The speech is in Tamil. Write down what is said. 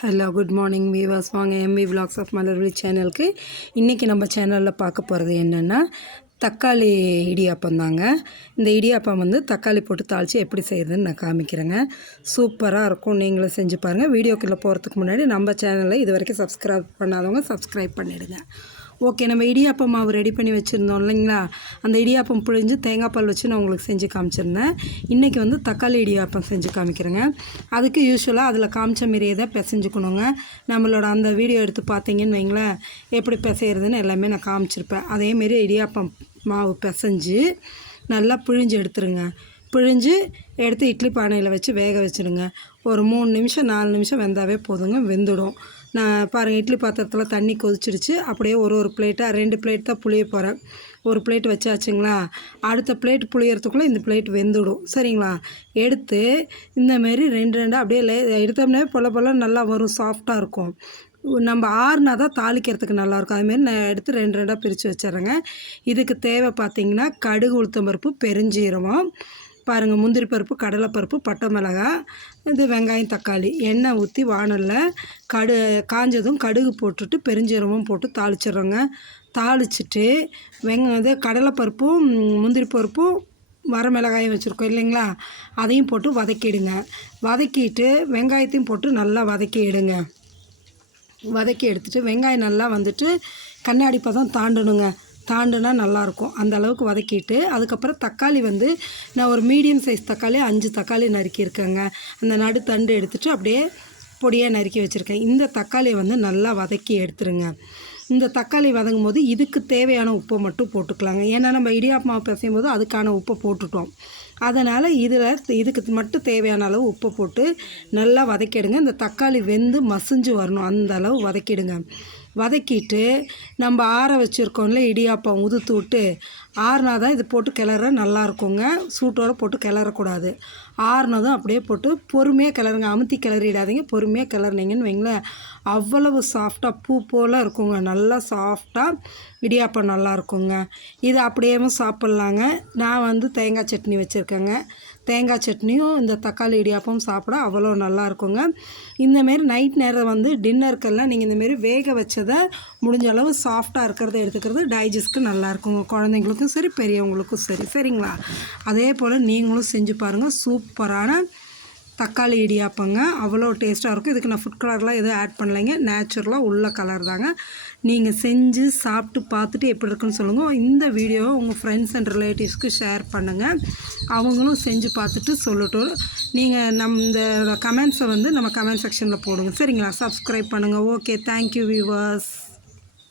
ஹலோ குட் மார்னிங் வீவர்ஸ் வாங்க எம்வி விலாக்ஸ் ஆஃப் மலர்வழி சேனலுக்கு இன்றைக்கி நம்ம சேனலில் பார்க்க போகிறது என்னென்னா தக்காளி இடியாப்பம் தாங்க. இந்த இடியாப்பம் வந்து தக்காளி போட்டு தாளித்து எப்படி செய்கிறதுன்னு நான் காமிக்கிறேங்க. சூப்பராக இருக்கும். நீங்களும் செஞ்சு பாருங்கள் வீடியோக்குள்ளே போகிறதுக்கு முன்னாடி நம்ம சேனலை இது வரைக்கும் சப்ஸ்கிரைப் பண்ணாதவங்க சப்ஸ்கிரைப் பண்ணிவிடுங்க ஓகே நம்ம இடியாப்பம் மாவு ரெடி பண்ணி வச்சுருந்தோம் இல்லைங்களா? அந்த இடியாப்பம் புழிஞ்சு தேங்காய் பால் வச்சு நான் உங்களுக்கு செஞ்சு காமிச்சிருந்தேன். இன்றைக்கி வந்து தக்காளி இடியாப்பம் செஞ்சு காமிக்கிறேங்க. அதுக்கு யூஸ்வலாக அதில் காமிச்ச மாரியே தான் பிசைஞ்சுக்கணுங்க. நம்மளோட அந்த வீடியோ எடுத்து பார்த்தீங்கன்னு வைங்களேன் எப்படி பிசைகிறதுன்னு எல்லாமே நான் காமிச்சிருப்பேன். அதேமாரி இடியாப்பம் மாவு பிசைஞ்சு நல்லா பிழிஞ்சு எடுத்துருங்க. பிழிஞ்சு எடுத்து இட்லி பானையில் வச்சு வேக வச்சுடுங்க. ஒரு மூணு நிமிஷம் நாலு நிமிஷம் வெந்தாவே போதுங்க வெந்துடும். நான் பாருங்கள் இட்லி பாத்திரத்தில் தண்ணி கொதிச்சிருச்சு அப்படியே ஒரு ஒரு பிளேட்டாக ரெண்டு பிளேட் தான் புளிய போகிறேன் ஒரு பிளேட் வச்சாச்சுங்களா? அடுத்த பிளேட் புளியறதுக்குள்ளே இந்த பிளேட் வெந்துடும். சரிங்களா? எடுத்து இந்தமாரி ரெண்டு ரெண்டாக அப்படியே லே எடுத்தோம்னே பொல பொல நல்லா வரும் சாஃப்டாக இருக்கும். நம்ம ஆறுனா தான் தாளிக்கிறதுக்கு நல்லாயிருக்கும் அதுமாரி நான் எடுத்து ரெண்டு ரெண்டாக பிரித்து வச்சிட்றேங்க. இதுக்கு தேவை பார்த்திங்கன்னா கடுகு உளுத்தம்பருப்பு பெருஞ்சீரகம் பாருங்கள் முந்திரி பருப்பு கடலைப்பருப்பு பட்டை மிளகாய் இது வெங்காயம் தக்காளி. எண்ணெய் ஊற்றி வானலில் கடு காஞ்சதும் கடுகு போட்டுட்டு பெருஞ்சீரமும் போட்டு தாளிச்சிடுறோங்க. தாளிச்சிட்டு வெங்க இது கடலைப்பருப்பும் முந்திரி பருப்பும் வரமிளகாயும் வச்சுருக்கோம் இல்லைங்களா? அதையும் போட்டு வதக்கிடுங்க. வதக்கிட்டு வெங்காயத்தையும் போட்டு நல்லா வதக்கிடுங்க வதக்கி எடுத்துகிட்டு வெங்காயம் நல்லா வந்துட்டு கண்ணாடி பதம் தாண்டணுங்க. தாண்டுனா நல்லாயிருக்கும் அந்த அளவுக்கு வதக்கிட்டு அதுக்கப்புறம் தக்காளி வந்து நான் ஒரு மீடியம் சைஸ் தக்காளி அஞ்சு தக்காளி நறுக்கியிருக்கேங்க. அந்த நடு தண்டு எடுத்துகிட்டு அப்படியே பொடியாக நறுக்கி வச்சுருக்கேன். இந்த தக்காளியை வந்து நல்லா வதக்கி எடுத்துருங்க. இந்த தக்காளி வதங்கும் போது இதுக்கு தேவையான உப்பை மட்டும் போட்டுக்கலாங்க. ஏன்னா நம்ம இடியாப்பு மாவு பிசையும் போது அதுக்கான உப்பை போட்டுட்டோம். அதனால் இதில் இதுக்கு மட்டும் தேவையான அளவு உப்பை போட்டு நல்லா வதக்கிடுங்க. இந்த தக்காளி வெந்து மசிஞ்சு வரணும். அந்த அளவு வதக்கிடுங்க. வதக்கிட்டு நம்ம ஆற வச்சுருக்கோம்ல இடியாப்பம் உதுத்து விட்டு ஆறுனா தான் இது போட்டு கிளற நல்லா இருக்குங்க சூட்டோடு போட்டு கிளறக்கூடாது. ஆறுனதும் அப்படியே போட்டு பொறுமையாக கிளறுங்க. அமுத்தி கிளறிடாதீங்க. பொறுமையாக கிளறினீங்கன்னு வைங்களேன். அவ்வளவு சாஃப்டாக பூ போல் இருக்குங்க. நல்லா சாஃப்டாக இடியாப்பம் நல்லா இருக்குங்க இது அப்படியேவும் சாப்பிட்லாங்க. நான் வந்து தேங்காய் சட்னி வச்சுருக்கேங்க. தேங்காய் சட்னியும் இந்த தக்காளி இடியாப்பம் சாப்பிட அவ்வளோ நல்லா இருக்குங்க இந்தமாரி நைட் நேரம் வந்து டின்னருக்கெல்லாம் நீங்கள் இந்தமாரி வேக வச்சது முடிஞ்ச அளவு சாஃப்டாக இருக்கிறத எடுத்துக்கிறது டைஜஸ்ட்க்கு நல்லா இருக்குங்க குழந்தைங்களுக்கும் சரி பெரியவங்களுக்கும் சரி. சரிங்களா? அதே போல் நீங்களும் செஞ்சு பாருங்கள் சூப்பரான தக்காளி இடியாப்பங்க. அவ்வளோ டேஸ்ட்டாக இருக்கும். இதுக்கு நான் ஃபுட் கலர்லாம் எதுவும் ஆட் பண்ணலைங்க. நேச்சுரலாக உள்ள கலர் தாங்க. நீங்கள் செஞ்சு சாப்பிட்டு பார்த்துட்டு எப்படி இருக்குன்னு சொல்லுங்கள் இந்த வீடியோவை உங்கள் ஃப்ரெண்ட்ஸ் அண்ட் ரிலேட்டிவ்ஸ்க்கு ஷேர் பண்ணுங்கள் அவங்களும் செஞ்சு பார்த்துட்டு சொல்லட்டும். நீங்கள் நம் இந்த கமெண்ட்ஸை வந்து நம்ம கமெண்ட் செக்ஷனில் போடுங்க. சரிங்களா? சப்ஸ்கிரைப் பண்ணுங்கள் ஓகே தேங்க்யூ வியூவர்ஸ்